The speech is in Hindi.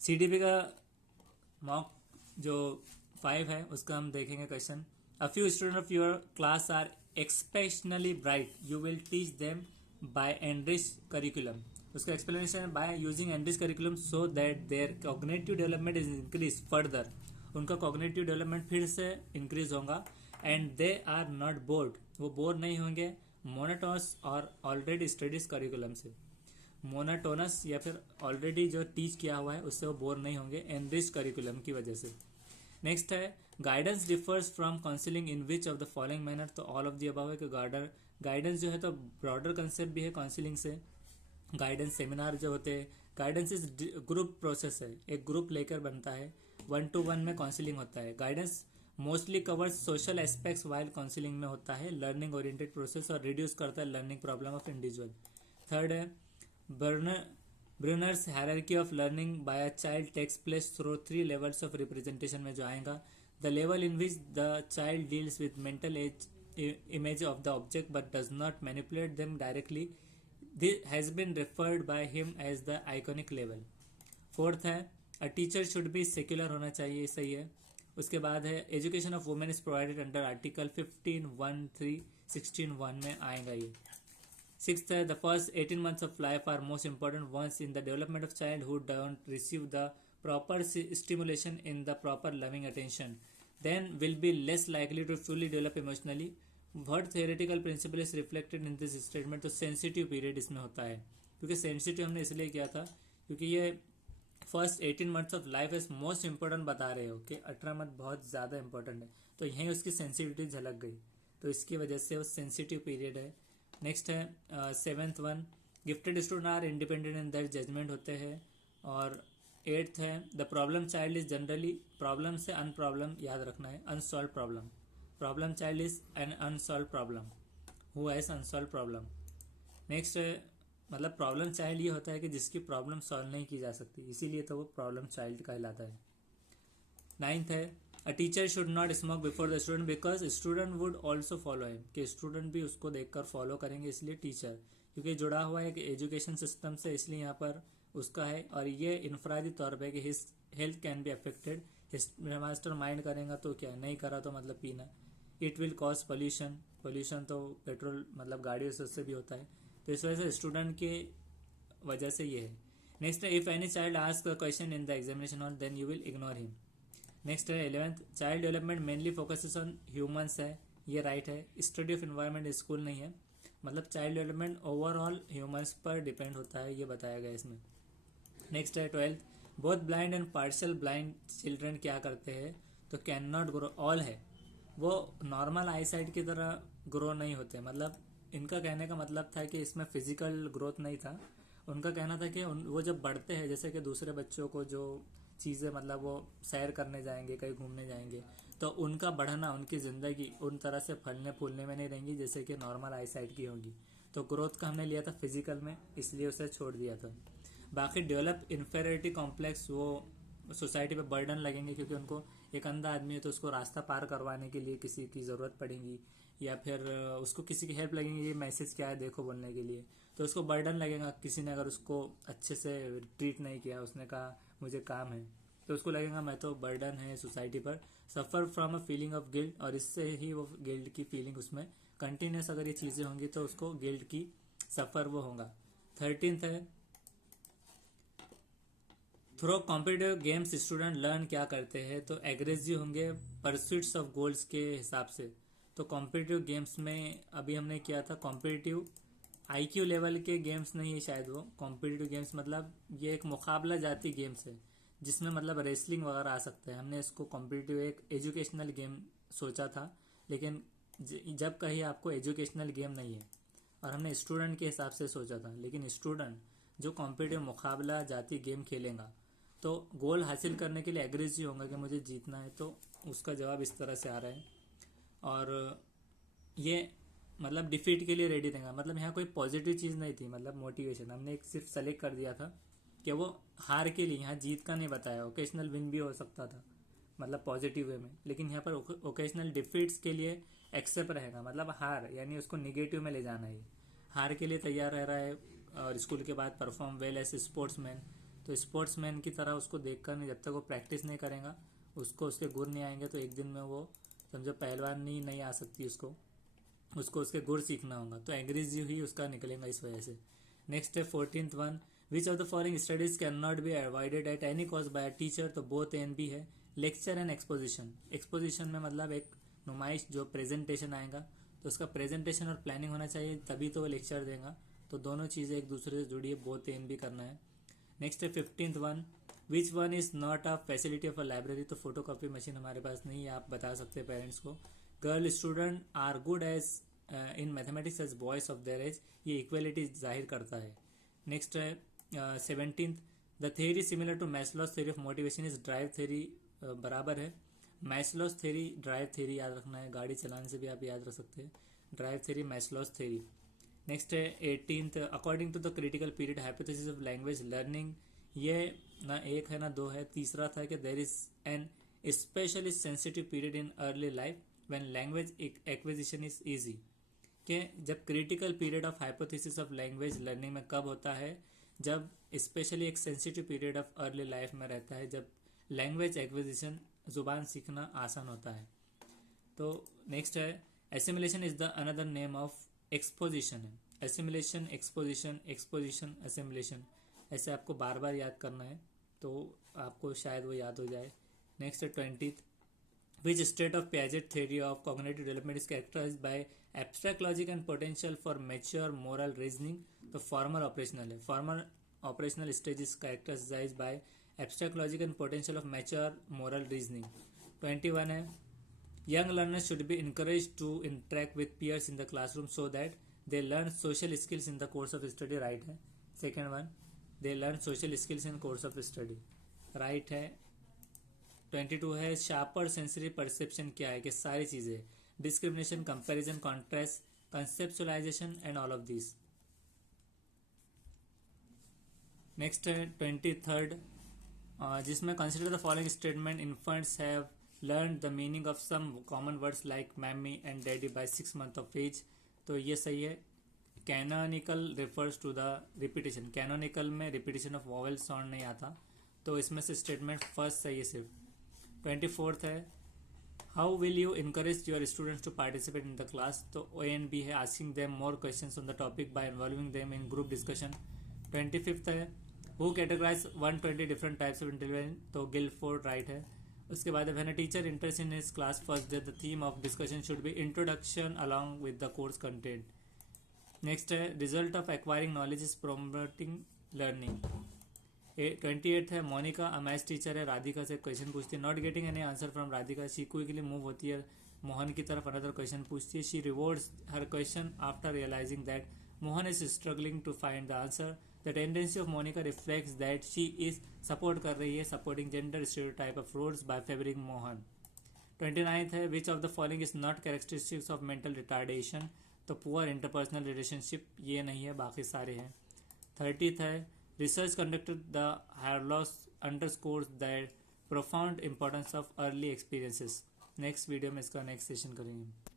सीडीपी का मॉक जो 5 है उसका हम देखेंगे question. A few student of your class are exceptionally bright, you will teach them by enrich curriculum. उसका एक्सप्लेनेशन है by using enrich curriculum so that their cognitive development is increase further. उनका कॉग्निटिव डेवलपमेंट फिर से इंक्रीज होगा। And they are not bored, वो बोर नहीं होंगे मोनोटोनस और ऑलरेडी स्टडीज करिकुलम से। मोनोटोनस या फिर ऑलरेडी जो टीच किया हुआ है उससे वो बोर नहीं होंगे एनरिच करिकुलम की वजह से। नेक्स्ट है guidance differs from counselling in which of the following manner. तो ऑल ऑफ दी अबव है कि गाइडेंस जो है तो ब्रॉडर कंसेप्ट भी है काउंसलिंग से। गाइडेंस सेमिनार जो होते हैं, गाइडेंस इज ग्रुप प्रोसेस है, एक ग्रुप लेकर बनता है, 1-to-1 में काउंसलिंग होता है। Guidance mostly covers social aspects while counselling में होता है लर्निंग ओरिएंटेड प्रोसेस और रिड्यूस करता है learning problem of individual. Third है Bruner's hierarchy of learning by a child takes place through 3 levels of representation में जो आएगा। The level in which the child deals with mental age image of the object but does not manipulate them directly, this has been referred by him as the iconic level. Fourth है a teacher should be secular होना चाहिए, सही है। उसके बाद है education of women is provided under article 15(1)(3), 16(1) में आएगा ये। सिक्स्थ है the first 18 months of life are most important ones in the development of child who don't receive the proper stimulation in the proper loving attention then will be less likely to fully develop emotionally. What theoretical principle is reflected in this statement? तो सेंसिटिव पीरियड इसमें होता है, क्योंकि सेंसिटिव हमने इसलिए किया था क्योंकि ये first 18 months of life is most important बता रहे हो कि 18 month बहुत ज़्यादा इंपॉर्टेंट है, तो यहीं उसकी सेंसिटिविटी झलक गई, तो इसकी वजह से वो सेंसिटिव पीरियड है। नेक्स्ट है seventh one gifted student are independent in that judgement होते हैं। और एट्थ है the problem child is generally, problem से अनप्रॉब्लम याद रखना है, unsolved problem, problem child is an unsolved problem, who has unsolved problem. Next है मतलब प्रॉब्लम चाइल्ड ये होता है कि जिसकी प्रॉब्लम सॉल्व नहीं की जा सकती, इसीलिए तो वो प्रॉब्लम चाइल्ड कहलाता है। नाइन्थ है a teacher should not smoke before the student because student would also follow him, कि स्टूडेंट भी उसको देखकर फॉलो करेंगे, इसलिए टीचर, क्योंकि जुड़ा हुआ है कि एजुकेशन सिस्टम से, इसलिए यहाँ पर उसका है। और ये इनफरादी तौर पे कि his health can be affected, master mind करेगा तो क्या, नहीं करा तो मतलब पीना। It will cause pollution, pollution तो पेट्रोल मतलब गाड़ियों से उससे भी होता है, तो इस वजह से स्टूडेंट के वजह से ये है। नेक्स्ट है if any child ask a question in the examination hall then you will ignore him. Next है 11th child development mainly focuses on humans है, ये राइट है। स्टडी ऑफ इन्वायरमेंट स्कूल नहीं है, मतलब चाइल्ड डेवलपमेंट ओवरऑल ह्यूमंस पर डिपेंड होता है, ये बताया गया इसमें। नेक्स्ट है 12th both blind and partial blind children क्या करते हैं, तो कैन नॉट ग्रो, ऑल है, वो नॉर्मल आई साइट की तरह ग्रो नहीं होते, मतलब इनका कहने का मतलब था कि इसमें फिजिकल ग्रोथ नहीं था, उनका कहना था कि वो जब बढ़ते हैं जैसे कि दूसरे बच्चों को जो चीज़ें मतलब वो सैर करने जाएंगे, कहीं घूमने जाएंगे, तो उनका बढ़ना, उनकी ज़िंदगी उन तरह से फलने फूलने में नहीं रहेंगी जैसे कि नॉर्मल आई साइट की होगी। तो ग्रोथ का हमने लिया था फिजिकल में, इसलिए उसे छोड़ दिया था। बाकी डेवलप इन्फेरिटी कॉम्प्लेक्स, वो सोसाइटी पे बर्डन लगेंगे क्योंकि उनको एक अंधा आदमी है तो उसको रास्ता पार करवाने के लिए किसी की ज़रूरत पड़ेगी, या फिर उसको किसी की हेल्प लगेगी, ये मैसेज क्या है देखो बोलने के लिए, तो उसको बर्डन लगेगा। किसी ने अगर उसको अच्छे से ट्रीट नहीं किया, उसने कहा मुझे काम है, तो उसको लगेगा मैं तो बर्डन है सोसाइटी पर, suffer from a feeling of guilt, और इससे ही वो गिल्ट की फीलिंग उसमें कंटिन्यूस अगर ये चीज़ें होंगी तो उसको गिल्ट की सफ़र वो होगा। 13th है through competitive games student learn क्या करते हैं, तो एग्रेसिव होंगे परस्यूट्स ऑफ गोल्स के हिसाब से। तो कॉम्पिटिटिव गेम्स में अभी हमने किया था कॉम्पिटिटिव आईक्यू लेवल के गेम्स नहीं है शायद वो, कॉम्पिटिटिव गेम्स मतलब ये एक मुकाबला जाती गेम्स है जिसमें मतलब रेसलिंग वगैरह आ सकता है। हमने इसको कॉम्पिटिटिव एक एजुकेशनल गेम सोचा था, लेकिन जब कहीं आपको एजुकेशनल गेम नहीं है और हमने स्टूडेंट के हिसाब से सोचा था, लेकिन स्टूडेंट जो कॉम्पिटिटिव मुकाबला जाती गेम खेलेगा तो गोल हासिल करने के लिए एग्रेसिव होगा कि मुझे जीतना है, तो उसका जवाब इस तरह से आ रहा है। और ये मतलब डिफीट के लिए रेडी रहेगा, मतलब यहाँ कोई पॉजिटिव चीज़ नहीं थी, मतलब मोटिवेशन हमने एक सिर्फ सेलेक्ट कर दिया था कि वो हार के लिए, यहाँ जीत का नहीं बताया, ओकेशनल विन भी हो सकता था मतलब पॉजिटिव वे में, लेकिन यहाँ पर ओकेशनल डिफीट्स के लिए एक्सेप्ट रहेगा, मतलब हार यानी उसको निगेटिव में ले जाना है, हार के लिए तैयार रह रहा है। और स्कूल के बाद परफॉर्म वेल एज स्पोर्ट्समैन, तो स्पोर्ट्समैन की तरह उसको देखकर नहीं, जब तक वो प्रैक्टिस नहीं करेगा उसको उसके गुर नहीं आएंगे तो एक दिन में वो समझो पहलवानी नहीं आ सकती, उसको उसके गुर सीखना होगा, तो एग्रेसिव ही उसका निकलेगा इस वजह से। नेक्स्ट है 14th one, which of the following studies can not be avoided at any cost by a teacher, तो बोथ एन बी है। लेक्चर एंड एक्सपोजिशन, एक्सपोजिशन में मतलब एक नुमाइश जो प्रेजेंटेशन आएगा तो उसका प्रेजेंटेशन और प्लानिंग होना चाहिए तभी तो वो लेक्चर देगा, तो दोनों चीज़ें एक दूसरे से जुड़ी है, बोथ एन बी करना है। नेक्स्ट है 15th one, which one is not a facility of a library, तो फोटो कॉपी मशीन हमारे पास नहीं है, आप बता सकते हैं पेरेंट्स को। Girl student are good as in mathematics as boys of their age, ये इक्वलिटी जाहिर करता है। नेक्स्ट है 17th, the theory similar to Maslow's theory of motivation is drive theory, बराबर है मैस्लोस थेरी ड्राइव थेरी, याद रखना है, गाड़ी चलाने से भी आप याद रख सकते हैं, drive theory Maslow's theory. Next है 18th, according to the critical period hypothesis of language learning, ये ना एक है ना दो है, तीसरा था कि there is an specially sensitive period in early life when language acquisition is easy, कि जब critical period of hypothesis of language learning में कब होता है, जब स्पेशली एक sensitive period of early life में रहता है, जब लैंग्वेज एक्विजिशन जुबान सीखना आसान होता है। तो नेक्स्ट है assimilation is the another name of exposition है, एसिमिलेशन एक्सपोजिशन एक्सपोजिशन एसिमिलेशन, ऐसे आपको बार बार याद करना है तो आपको शायद वो याद हो जाए। नेक्स्ट है 20th, which state of Piaget theory of cognitive development is characterized by abstract logic and potential for mature moral reasoning, तो former operational है, former operational stage is characterized by abstract logic and potential of mature moral reasoning। 21 है young learners should be encouraged to interact with peers in the classroom so that they learn social skills in the course of study, right है। second one, they learn social skills in course of study, right है। 22 है शार्पर सेंसरी परसेप्शन क्या है, कि सारी चीज़ें discrimination, comparison, contrast, conceptualization and all of this. Next है 23rd, जिसमें consider the following statement, infants have learn the meaning of some common words like mummy and daddy by 6 months of age, तो ये सही है। Canonical refers to the repetition, canonical में रिपीटेशन ऑफ वॉवेल साउंड नहीं आता, तो इसमें से स्टेटमेंट फर्स्ट सही है सिर्फ। 24th है how will you encourage your students to participate in the class, तो ओ एन बी है, asking them more questions on the topic by involving them in group discussion. 25th है who categorize 120 different types of intelligence, तो गिलफोर्ड, राइट है। उसके बाद when a teacher interest in his class first day the theme of discussion should be introduction along with the course content. Next है result of acquiring knowledge is promoting learning. 28th है मोनिका अ मैथ्स टीचर है, राधिका से क्वेश्चन पूछती है, not getting any answer from Radhika she quickly move होती है, मोहन की तरफ अनदर क्वेश्चन पूछती है, she rewards her question after realizing that Mohan is struggling to find the answer, the tendency of Monika reflects that she is support कर रही है, supporting gender stereotype of roles by favouring Mohan. 29th है which of the following is not characteristics of mental retardation, तो पुअर इंटरपर्सनल रिलेशनशिप ये नहीं है, बाकी सारे हैं। 30th है research conducted the Harlow underscores the profound importance of early experiences। Next video में इसका नेक्स्ट सेशन करेंगे।